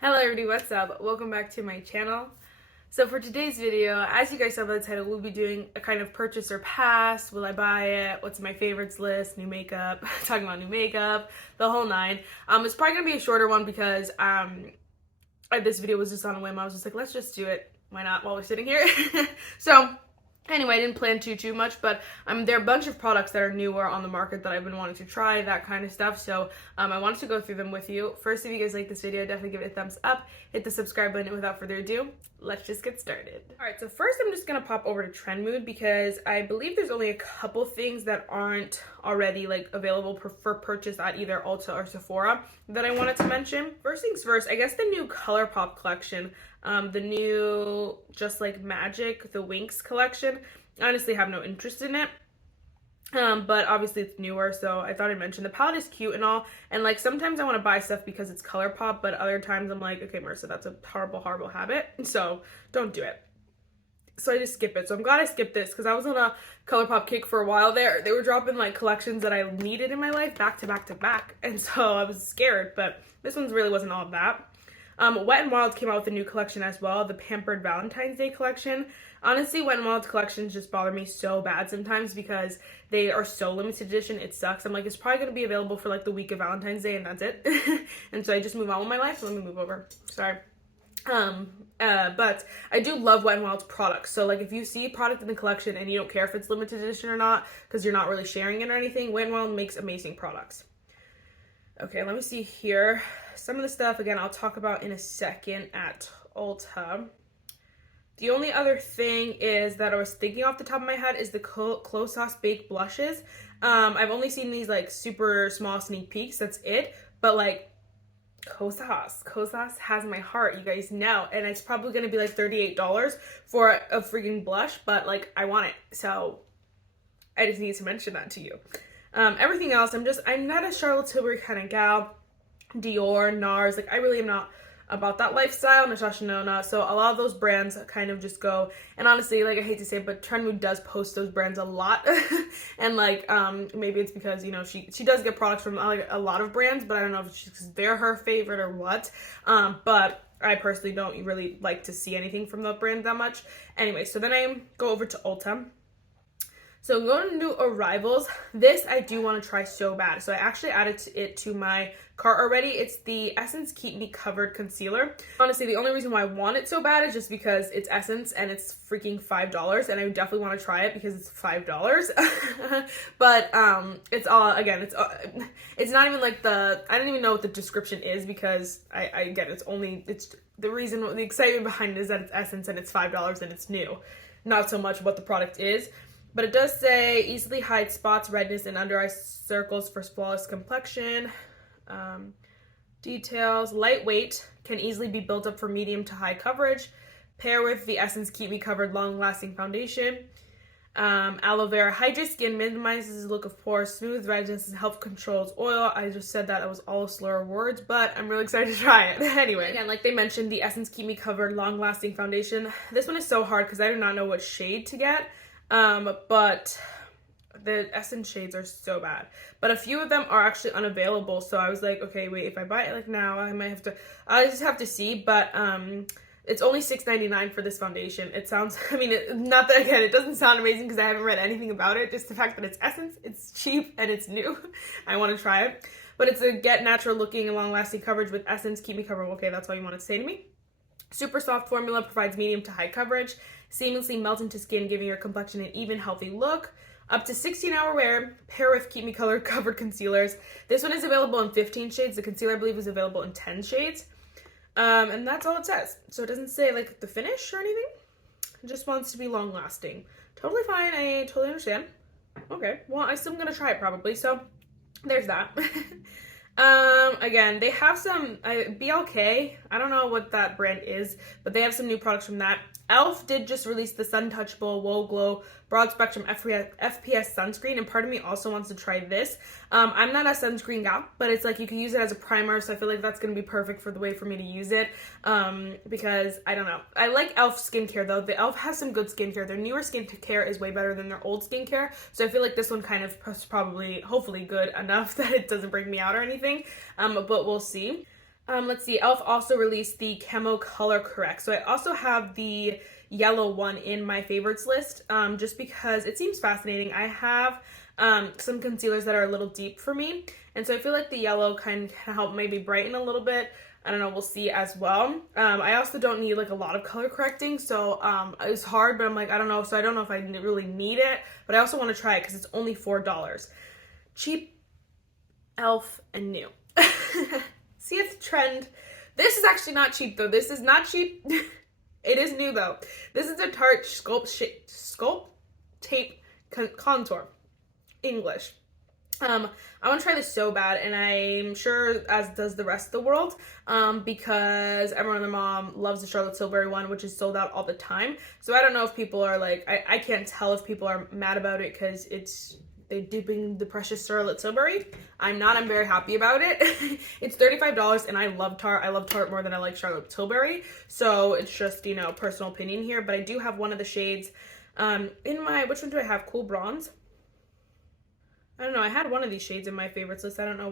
Hello everybody, what's up? Welcome back to my channel. So for today's video, as you guys saw by the title, we'll be doing a kind of purchase or pass. Will I buy it? What's my favorites list? New makeup, talking about new makeup, the whole nine. It's probably gonna be a shorter one because this video was just on a whim. I was just like, let's just do it. Why not while we're sitting here? So anyway, I didn't plan too much, but there are a bunch of products that are newer on the market that I've been wanting to try, that kind of stuff. So I wanted to go through them with you. First, if you guys like this video, definitely give it a thumbs up. Hit the subscribe button. And without further ado, let's just get started. All right, so first I'm just gonna pop over to Trend Mood because I believe there's only a couple things that aren't already like available for purchase at either Ulta or Sephora that I wanted to mention. First things first, I guess the new Colourpop collection. The new Just Like Magic, the Winx collection. I honestly have no interest in it. But obviously it's newer, so I thought I'd mention. The palette is cute and all, and like sometimes I want to buy stuff because it's Colourpop, but other times I'm like, okay, Marissa, that's a horrible habit, so don't do it. So I just skip it. So I'm glad I skipped this because I was on a Colourpop kick for a while there. They were dropping like collections that I needed in my life back to back, and so I was scared, but this one really wasn't all of that. Wet n Wild came out with a new collection as well, the Pampered Valentine's Day collection. Honestly, Wet n Wild's collections just bother me so bad sometimes because they are so limited edition. It sucks. I'm like, it's probably going to be available for like the week of Valentine's Day and that's it. And so I just move on with my life. So let me move over. Sorry. But I do love Wet n Wild's products. So like if you see a product in the collection and you don't care if it's limited edition or not because you're not really sharing it or anything, Wet n Wild makes amazing products. Okay, let me see here. Some of the stuff, again, I'll talk about in a second at Ulta. The only other thing is that I was thinking off the top of my head is the Kosas Baked Blushes. I've only seen these like super small sneak peeks, that's it. But like, Kosas has my heart, you guys know. And it's probably going to be like $38 for a freaking blush, but like, I want it. So I just need to mention that to you. Everything else, I'm not a Charlotte Tilbury kind of gal. Dior, NARS, like I really am not about that lifestyle. Natasha Nona, so a lot of those brands kind of just go, and honestly, like I hate to say it, but Trend Mood does post those brands a lot. And like maybe it's because, you know, she does get products from like a lot of brands, but I don't know if it's just because they're her favorite or what. But I personally don't really like to see anything from the brand that much. Anyway, so then I go over to Ulta. So going to new arrivals, this I do want to try so bad. So I actually added it to my cart already. It's the Essence Keep Me Covered Concealer. Honestly, the only reason why I want it so bad is just because it's Essence and it's freaking $5, and I definitely want to try it because it's $5. But it's all, again, it's not even like I don't even know what the description is because again, it's the excitement behind it is that it's Essence and it's $5 and it's new. Not so much what the product is. But it does say easily hides spots, redness, and under eye circles for flawless complexion. Details, lightweight, can easily be built up for medium to high coverage. Pair with the Essence Keep Me Covered Long Lasting Foundation. Aloe vera hydrates skin, minimizes the look of pores, smooth redness, and help controls oil. I just said that it was all a slur of words, but I'm really excited to try it. Anyway, again, like they mentioned, the Essence Keep Me Covered Long Lasting Foundation. This one is so hard because I do not know what shade to get. But the Essence shades are so bad, but a few of them are actually unavailable. So I was like, okay, wait, if I buy it like now, I just have to see. But it's only $6.99 for this foundation. It sounds, I mean, not that, again, it doesn't sound amazing because I haven't read anything about it. Just the fact that it's Essence, it's cheap and it's new. I want to try it. But it's a get natural looking and long lasting coverage with Essence Keep Me Covered. Okay, that's all you want to say to me. Super soft formula, provides medium to high coverage, seamlessly melts into skin, giving your complexion an even, healthy look. Up to 16-hour wear, pair with Keep Me Covered concealers. This one is available in 15 shades. The concealer, I believe, is available in 10 shades. And that's all it says. So it doesn't say like the finish or anything. It just wants to be long lasting. Totally fine. I totally understand. Okay, well, I'm still gonna try it probably. So there's that. Again, they have some BLK. I don't know what that brand is, but they have some new products from that. e.l.f. did just release the Suntouchable Whoa Glow Broad Spectrum FPS Sunscreen, and part of me also wants to try this. I'm not a sunscreen gal, but it's like you can use it as a primer, so I feel like that's going to be perfect for the way for me to use it, because, I don't know. I like e.l.f. skincare, though. The e.l.f. has some good skincare. Their newer skincare is way better than their old skincare, so I feel like this one kind of is probably, hopefully, good enough that it doesn't break me out or anything, but we'll see. Let's see, e.l.f. also released the Camo Color Correct. So I also have the yellow one in my favorites list, just because it seems fascinating. I have some concealers that are a little deep for me, and so I feel like the yellow can help maybe brighten a little bit. I don't know, we'll see as well. I also don't need like a lot of color correcting, so it's hard, but I'm like, I don't know, so I don't know if I really need it, but I also want to try it because it's only $4. Cheap, e.l.f. and new. See, it's a trend. This is actually not cheap though. This is not cheap. It is new though. This is a Tarte Sculpt Tape Contour. English. I want to try this so bad, and I'm sure as does the rest of the world, because everyone and their mom loves the Charlotte Tilbury one, which is sold out all the time. So I don't know if people are like, I can't tell if people are mad about it because they're duping the precious Charlotte Tilbury. I'm not. I'm very happy about it. It's $35, and I love Tarte. I love Tarte more than I like Charlotte Tilbury. So it's just, you know, personal opinion here. But I do have one of the shades in my, which one do I have? Cool Bronze. I don't know, I had one of these shades in my favorites list. I don't know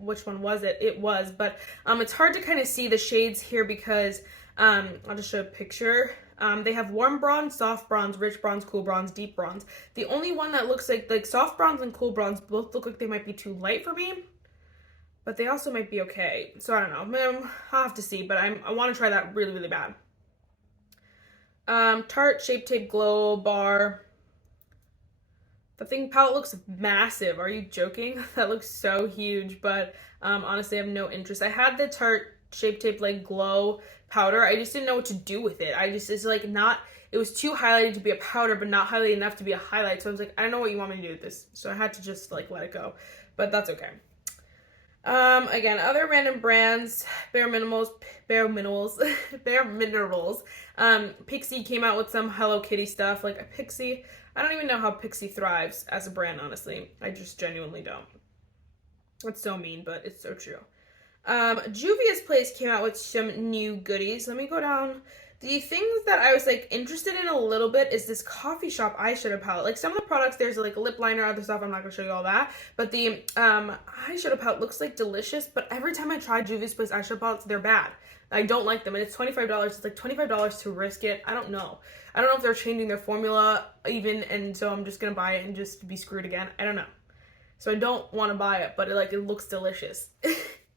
which one was it. It was, but it's hard to kind of see the shades here because I'll just show a picture. They have warm bronze, soft bronze, rich bronze, cool bronze, deep bronze. The only one that looks like soft bronze and cool bronze both look like they might be too light for me, but they also might be okay. So I don't know. I'll have to see, but I want to try that really, really bad. Tarte Shape Tape Glow Bar. The thing palette looks massive. Are you joking? That looks so huge, but honestly, I have no interest. I had the Tarte Shape Tape like glow powder. I just didn't know what to do with it. It's like not, it was too highlighted to be a powder, but not highlighted enough to be a highlight. So I was like, I don't know what you want me to do with this. So I had to just like let it go, but that's okay. Again, other random brands, Bare Minerals. Pixi came out with some Hello Kitty stuff, like a Pixi. I don't even know how Pixi thrives as a brand, honestly. I just genuinely don't. It's so mean, but it's so true. Juvia's Place came out with some new goodies. Let me go down. The things that I was like interested in a little bit is this coffee shop eyeshadow palette. Like some of the products, there's like a lip liner, other stuff, I'm not gonna show you all that. But the eyeshadow palette looks like delicious, but every time I try Juvia's Place eyeshadow palettes, they're bad. I don't like them, and it's $25. It's like $25 to risk it. I don't know. I don't know if they're changing their formula even, and so I'm just gonna buy it and just be screwed again. I don't know. So I don't want to buy it, but it looks delicious.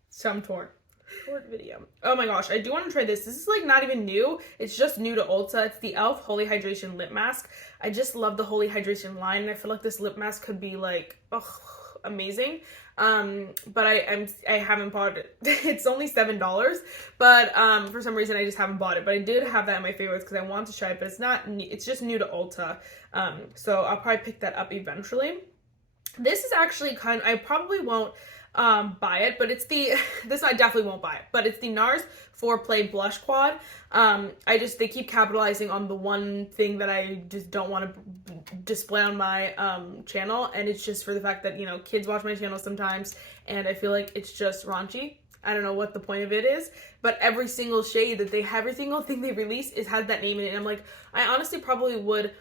So I'm torn. Short video. Oh my gosh, I do want to try this. This is like not even new. It's just new to Ulta. It's the e.l.f. Holy Hydration Lip Mask. I just love the Holy Hydration line, and I feel like this lip mask could be like, oh, amazing. But I haven't bought it. It's only $7, but for some reason I just haven't bought it. But I did have that in my favorites because I want to try it, but it's not. It's just new to Ulta. So I'll probably pick that up eventually. This is actually I probably won't buy it, but it's I definitely won't buy it, but it's the NARS 4Play Blush Quad. They keep capitalizing on the one thing that I just don't want to display on my channel, and it's just for the fact that, you know, kids watch my channel sometimes, and I feel like it's just raunchy. I don't know what the point of it is, but every single shade that they have, every single thing they release has that name in it, and I'm like, I honestly probably would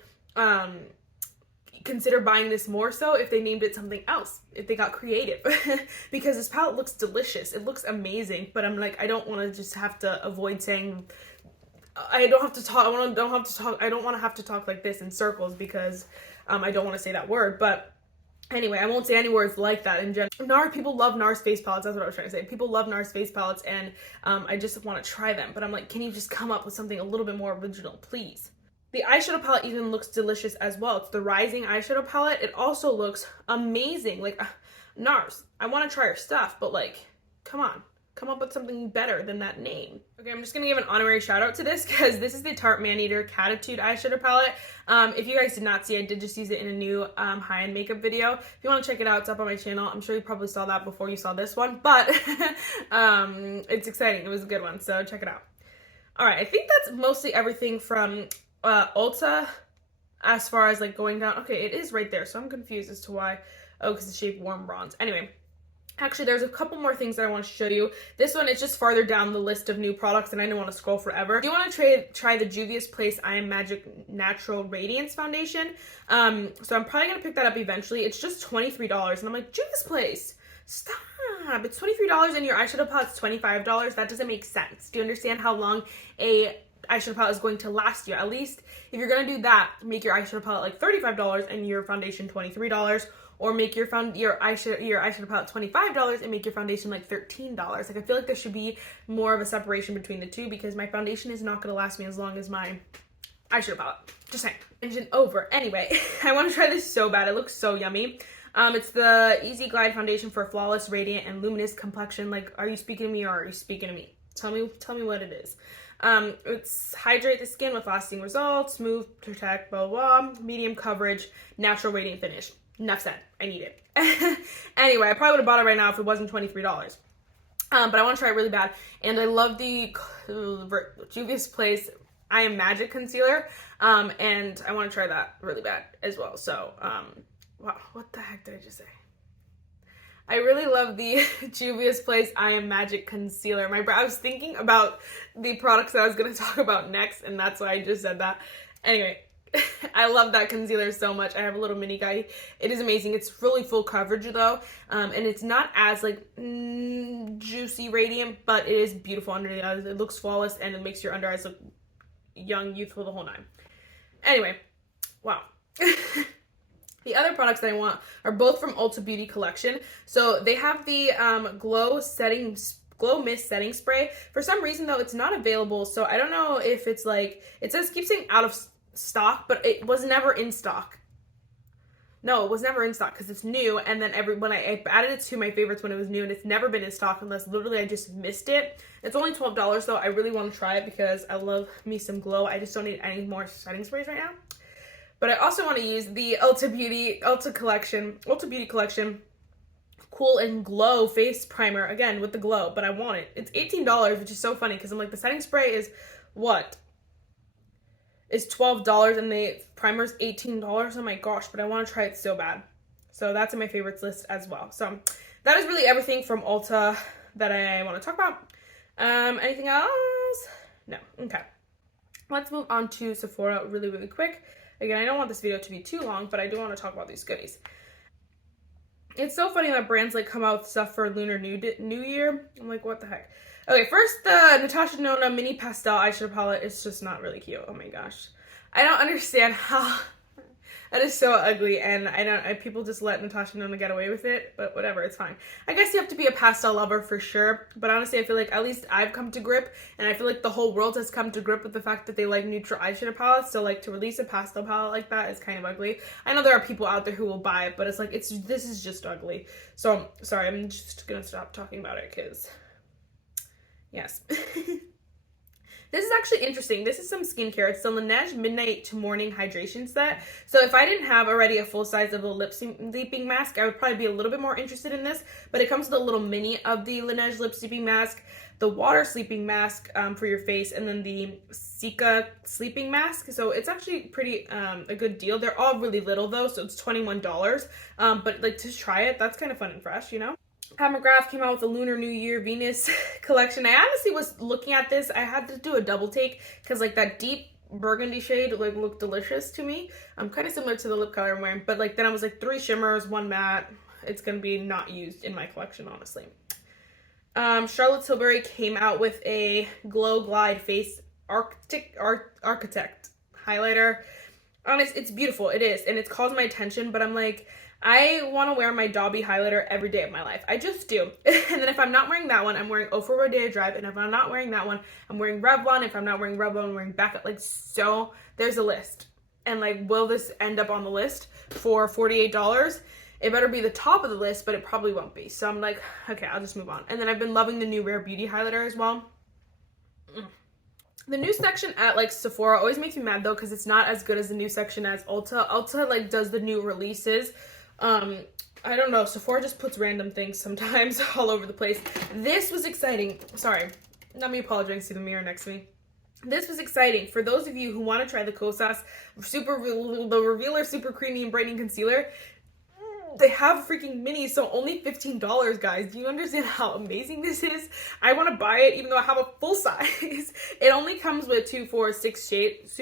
consider buying this more so if they named it something else, if they got creative. Because this palette looks delicious, it looks amazing, but I'm like, I don't want to just have to avoid saying, I don't want to have to talk like this in circles because I don't want to say that word. But anyway, I won't say any words like that in general. People love NARS face palettes. That's what I was trying to say. People love NARS face palettes, and I just want to try them, but I'm like, can you just come up with something a little bit more original, please? The eyeshadow palette even looks delicious as well. It's the Rising eyeshadow palette. It also looks amazing. Like, NARS, I want to try your stuff, but like, come on. Come up with something better than that name. Okay, I'm just going to give an honorary shout out to this because this is the Tarte Maneater Catitude eyeshadow palette. If you guys did not see, I did just use it in a new high-end makeup video. If you want to check it out, it's up on my channel. I'm sure you probably saw that before you saw this one, but it's exciting. It was a good one, so check it out. All right, I think that's mostly everything from Ulta as far as like going down. Okay, it is right there, so I'm confused as to why. Oh, because the shape warm bronze. Anyway, actually there's a couple more things that I want to show you. This one is just farther down the list of new products, and I don't want to scroll forever. Do you want to try the Juvia's Place I Am Magic Natural Radiance Foundation? So I'm probably gonna pick that up eventually. It's just $23, and I'm like, Juvia's Place, Stop. It's $23 and your eyeshadow palette's $25. That doesn't make sense. Do you understand how long a eyeshadow palette is going to last you? At least if you're going to do that, make your eyeshadow palette like $35 and your foundation $23. Or make your eyeshadow palette $25 and make your foundation like $13. Like, I feel like there should be more of a separation between the two, because my foundation is not going to last me as long as my eyeshadow palette. Just saying. Engine over. Anyway, I want to try this so bad. It looks so yummy. It's the Easy Glide Foundation for a flawless, radiant, and luminous complexion. Like, are you speaking to me or are you speaking to me? Tell me what it is. It's hydrate the skin with lasting results, smooth, protect, blah, blah, blah, medium coverage, natural radiant finish. Enough said. I need it. Anyway, I probably would have bought it right now if it wasn't $23. But I want to try it really bad. And I love the Juvias Place I Am Magic concealer. And I want to try that really bad as well. So, wow, what the heck did I just say? I really love the Juvias Place I Am Magic concealer. I was thinking about the products that I was going to talk about next, and that's why I just said that. Anyway, I love that concealer so much. I have a little mini guy. It is amazing. It's really full coverage though, and it's not as like juicy radiant, but it is beautiful under the eyes. It looks flawless, and it makes your under eyes look young, youthful, the whole nine. Anyway, wow. The other products that I want are both from Ulta Beauty collection. So they have the Glow Mist Setting Spray. For some reason though, it's not available. So I don't know if it's like, it says keep saying out of stock, but it was never in stock. No, it was never in stock because it's new. And then when I added it to my favorites when it was new, and it's never been in stock unless literally I just missed it. It's only $12 though. I really want to try it because I love me some glow. I just don't need any more setting sprays right now. But I also want to use the Ulta Beauty Collection Cool and Glow Face Primer, again with the glow, but I want it. It's $18, which is so funny because I'm like, the setting spray is what? Is $12 and the primer's $18. Oh my gosh, but I want to try it so bad. So that's in my favorites list as well. So that is really everything from Ulta that I want to talk about. Anything else? No. Okay. Let's move on to Sephora really, really quick. Again, I don't want this video to be too long, but I do want to talk about these goodies. It's so funny that brands like come out with stuff for Lunar New Year. I'm like, what the heck? Okay, first, the Natasha Denona Mini Pastel Eyeshadow Palette is just not really cute. Oh my gosh. I don't understand how... That is so ugly, and people just let Natasha Denona get away with it, but whatever, it's fine. I guess you have to be a pastel lover for sure, but honestly, I feel like at least I've come to grip, and I feel like the whole world has come to grip with the fact that they like neutral eyeshadow palettes, so like to release a pastel palette like that is kind of ugly. I know there are people out there who will buy it, but it's like, this is just ugly. So, sorry, I'm just gonna stop talking about it, because, yes. This is actually interesting. This is some skincare. It's the Laneige Midnight to Morning Hydration Set. So if I didn't have already a full size of the lip sleeping mask, I would probably be a little bit more interested in this. But it comes with a little mini of the Laneige lip sleeping mask, the water sleeping mask for your face, and then the Cica sleeping mask. So it's actually pretty a good deal. They're all really little though, so it's $21. But like to try it, that's kind of fun and fresh, you know? Pat McGrath came out with the Lunar New Year Venus collection. I honestly was looking at this. I had to do a double take because like that deep burgundy shade like looked delicious to me. Kind of similar to the lip color I'm wearing, but like then I was like 3 shimmers, 1 matte. It's gonna be not used in my collection, honestly. Charlotte Tilbury came out with a Glow Glide Face Architect highlighter. Honest, it's beautiful. It is, and it's caused my attention, but I'm like, I want to wear my Dobby highlighter every day of my life. I just do. And then if I'm not wearing that one, I'm wearing Eau for Rodeo Drive. And if I'm not wearing that one, I'm wearing Revlon. If I'm not wearing Revlon, I'm wearing Backup. Like, so there's a list. And like, will this end up on the list for $48? It better be the top of the list, but it probably won't be. So I'm like, okay, I'll just move on. And then I've been loving the new Rare Beauty highlighter as well. The new section at like Sephora always makes me mad though, because it's not as good as the new section as Ulta. Ulta like does the new releases. I don't know, Sephora just puts random things sometimes all over the place. This was exciting. Sorry, not me apologizing to the mirror next to me. This was exciting for those of you who want to try the Kosas the Revealer Super Creamy and Brightening Concealer. They have freaking minis, so only $15, guys. Do you understand how amazing this is? I want to buy it even though I have a full size. It only comes with 6 shades.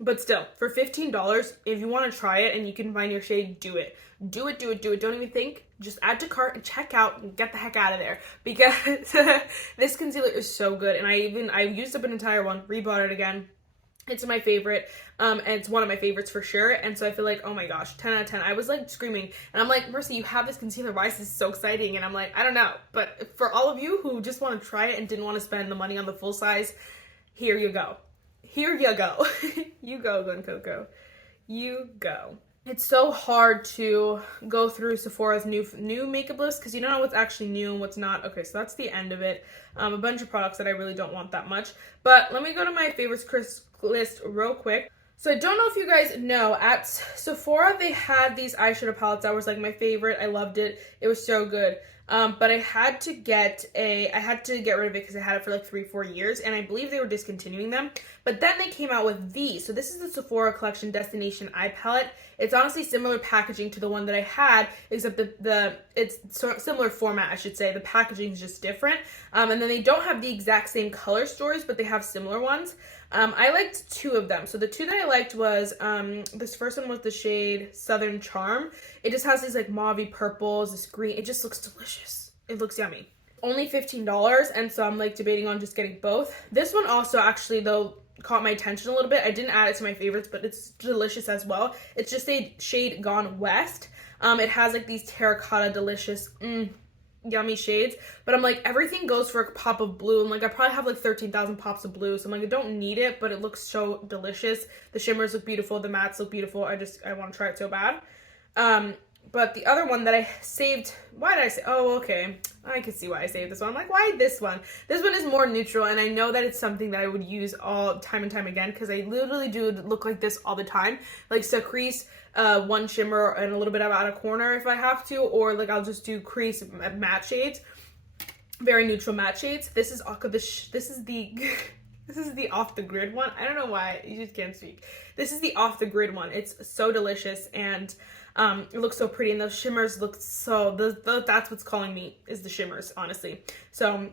But still, for $15, if you want to try it and you can find your shade, do it. Do it, do it, do it. Don't even think. Just add to cart and check out and get the heck out of there. Because this concealer is so good. And I used up an entire one, rebought it again. It's my favorite, and it's one of my favorites for sure, and so I feel like, oh my gosh, 10 out of 10. I was like screaming, and I'm like, Marissa, you have this concealer, why is this so exciting? And I'm like, I don't know, but for all of you who just want to try it and didn't want to spend the money on the full size, here you go. Here you go. You go, Glen Coco. You go. It's so hard to go through Sephora's new makeup list because you don't know what's actually new and what's not. Okay, so that's the end of it. A bunch of products that I really don't want that much. But let me go to my favorites list real quick. So I don't know if you guys know, at Sephora they had these eyeshadow palettes that was like my favorite. I loved it. It was so good. But I had to get rid of it because I had it for like 3-4 years, and I believe they were discontinuing them. But then they came out with these. So this is the Sephora Collection Destination Eye Palette. It's honestly similar packaging to the one that I had, except it's similar format, I should say. The packaging is just different. And then they don't have the exact same color stories, but they have similar ones. I liked 2 of them. So the 2 that I liked was, this first one was the shade Southern Charm. It just has these like mauve purples, this green. It just looks delicious. It looks yummy. Only $15, and so I'm like debating on just getting both. This one also actually though caught my attention a little bit. I didn't add it to my favorites, but it's delicious as well. It's just a shade Gone West. It has like these terracotta delicious yummy shades, but I'm like, everything goes for a pop of blue, and like I probably have like 13,000 pops of blue, so I'm like, I don't need it, but it looks so delicious. The shimmers look beautiful, the mattes look beautiful. I want to try it so bad. But the other one that I saved, why did I say, oh, okay, I can see why I saved this one. I'm like, why this one? This one is more neutral, and I know that it's something that I would use all time and time again, because I literally do look like this all the time. Like, so crease, one shimmer and a little bit of outer corner if I have to, or like I'll just do crease matte shades, very neutral matte shades. This is this is the off the grid one. I don't know why, you just can't speak. This is the off the grid one. It's so delicious, and it looks so pretty, and those shimmers look so, that's what's calling me, is the shimmers, honestly. So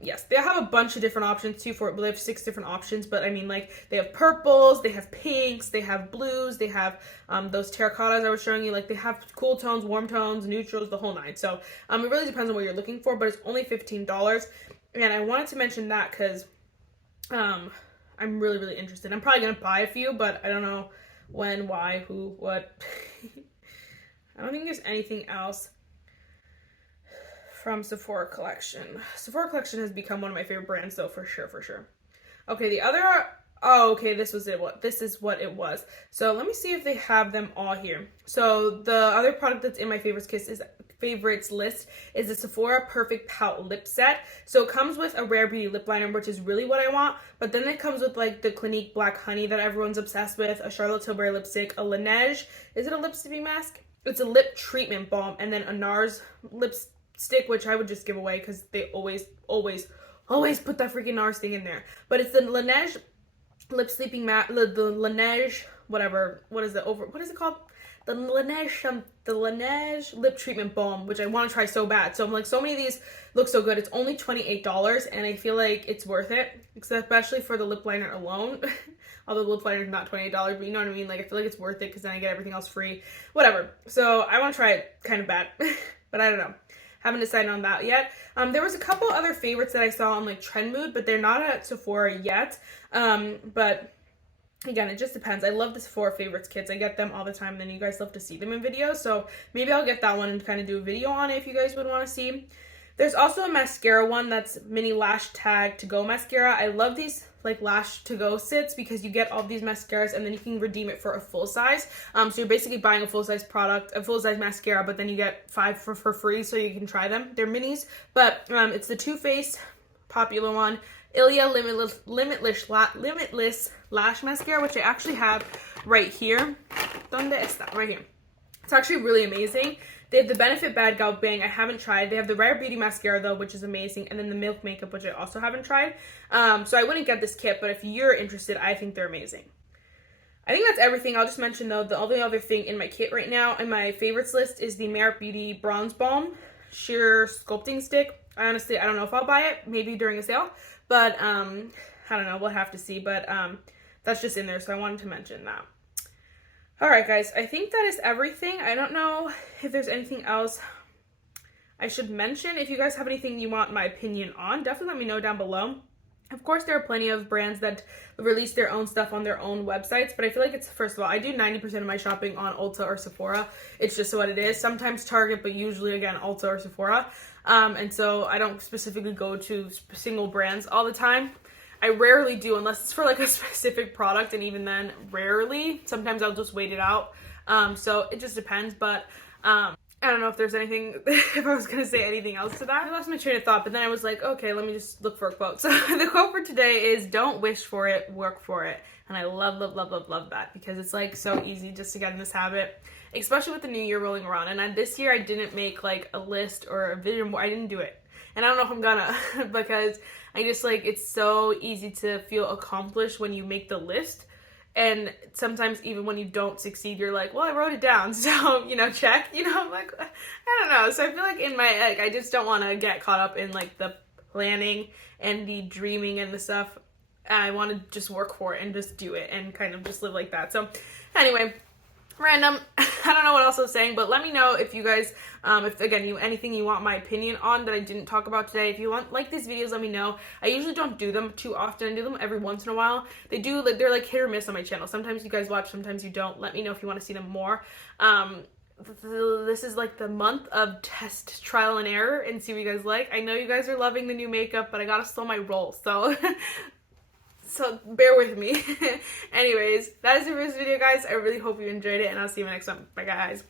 yes, they have a bunch of different options too for it, but they have 6 different options. But I mean, like, they have purples, they have pinks, they have blues, they have those terracottas I was showing you. Like, they have cool tones, warm tones, neutrals, the whole nine. So it really depends on what you're looking for, but it's only $15. And I wanted to mention that because I'm really, really interested. I'm probably gonna buy a few, but I don't know when, why, who, what. I don't think there's anything else from Sephora Collection. Sephora Collection has become one of my favorite brands though, for sure, for sure. Okay, the other, oh, okay, this is what it was. So let me see if they have them all here. So the other product that's in my favorites list is the Sephora Perfect Pout Lip Set. So it comes with a Rare Beauty lip liner, which is really what I want, but then it comes with like the Clinique Black Honey that everyone's obsessed with, a Charlotte Tilbury lipstick, a Laneige, is it a lip sleeping mask? It's a lip treatment balm, and then a NARS lipstick, which I would just give away because they always put that freaking NARS thing in there. But it's the Laneige lip sleeping mask, the Laneige, whatever, what is it called? The Laneige lip treatment balm, which I want to try so bad. So I'm like, so many of these look so good. It's only $28, and I feel like it's worth it, especially for the lip liner alone. Although the lip liner is not $28, but you know what I mean? Like, I feel like it's worth it because then I get everything else free. Whatever. So I want to try it kind of bad, but I don't know. Haven't decided on that yet. There was a couple other favorites that I saw on like Trend Mood, but they're not at Sephora yet. But again, it just depends. I love the Sephora favorites kits. I get them all the time, and then you guys love to see them in videos. So maybe I'll get that one and kind of do a video on it if you guys would want to see. There's also a mascara one that's Mini Lash Tag To Go mascara. I love these like Lash To Go sets because you get all these mascaras and then you can redeem it for a full size. So you're basically buying a full size product, a full size mascara, but then you get 5 for free so you can try them. They're minis, but it's the Too Faced popular one, Ilia Limitless Lash Mascara, which I actually have right here. ¿Dónde está? Right here. It's actually really amazing. They have the Benefit Bad Gal Bang. I haven't tried. They have the Rare Beauty Mascara, though, which is amazing. And then the Milk Makeup, which I also haven't tried. So I wouldn't get this kit, but if you're interested, I think they're amazing. I think that's everything. I'll just mention, though, the only other thing in my kit right now in my favorites list is the Merit Beauty Bronze Balm Sheer Sculpting Stick. I don't know if I'll buy it. Maybe during a sale. But, I don't know. We'll have to see. But, that's just in there, so I wanted to mention that. Alright guys, I think that is everything. I don't know if there's anything else I should mention. If you guys have anything you want my opinion on, definitely let me know down below. Of course, there are plenty of brands that release their own stuff on their own websites, but I feel like it's, first of all, I do 90% of my shopping on Ulta or Sephora. It's just what it is. Sometimes Target, but usually, again, Ulta or Sephora. And so I don't specifically go to single brands all the time. I rarely do, unless it's for like a specific product, and even then, rarely. Sometimes I'll just wait it out. So it just depends, but I don't know if there's anything, if I was going to say anything else to that. I lost my train of thought, but then I was like, okay, let me just look for a quote. So the quote for today is, don't wish for it, work for it. And I love that, because it's like so easy just to get in this habit, especially with the new year rolling around. And this year I didn't make like a list or a vision board. I didn't do it. And I don't know if I'm gonna, because I just like, it's so easy to feel accomplished when you make the list. And sometimes even when you don't succeed, you're like, well, I wrote it down, so, you know, check, you know, I'm like, I don't know. So I feel like in my, like, I just don't want to get caught up in like the planning and the dreaming and the stuff. I want to just work for it and just do it and kind of just live like that. So anyway, random. I don't know what else I was saying, but let me know if you guys, if again, anything you want my opinion on that I didn't talk about today. If you want like these videos, let me know. I usually don't do them too often. I do them every once in a while. They're like hit or miss on my channel. Sometimes you guys watch, sometimes you don't. Let me know if you want to see them more. This is like the month of test, trial and error, and see what you guys like. I know you guys are loving the new makeup, but I gotta slow my roll, so so bear with me. Anyways, that is it for this video, guys. I really hope you enjoyed it, and I'll see you in my next one. Bye, guys.